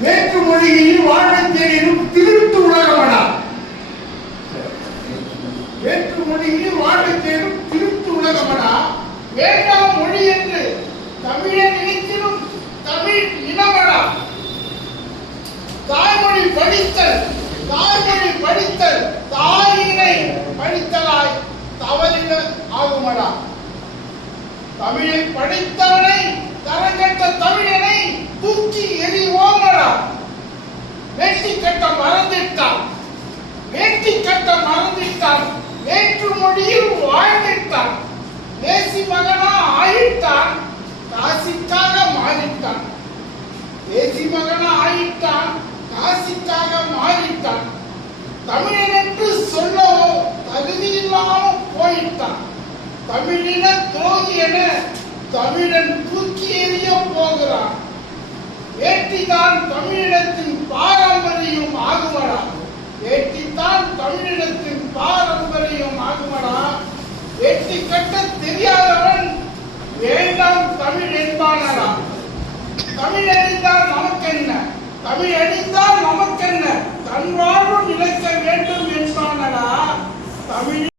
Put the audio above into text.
வேற்று மொழியில் வாழ்வைத் தேடினும் திருட்டு உலகமடா. வேற்று மொழியில் வாழ்வைத் தேடும் திருட்டு உலகமடா. வேண்டாம் மொழி என்று தமிழை நினைத்திடும் தமிழ் இனமடா. தாய்மொழி படித்தல் தாயினை படித்தலாய் தவறின ஆகுமடா. தமிழை படித்தவனை தரங்கட்ட தமிழனை தூக்கி எறிவோமடா. வேட்டி கட்ட மறந்துட்டான் வேற்று மொழியில் வாழ்ந்துட்டான். தேசி மகனா ஆயிட்டான், காசிக்காக மாறிட்டான். தமிழன் என்று சொல்லவோ தகுதியில்லாமல் போயிட்டான். தமிழின துரோகி என தமிழன் தூக்கி எறிய போகிறான். வேட்டிதான் தமிழினத்தின் பாரம்பரியம் ஆகுமடா. வேட்டி கட்ட தெரியாதவன் வேண்டாம் தமிழ் என்பானடா. தமிழ் அழிந்தால் நமக்கென்ன, தன் வாழ்வு நிலைக்க வேண்டும் என்பானடா. தமிழ்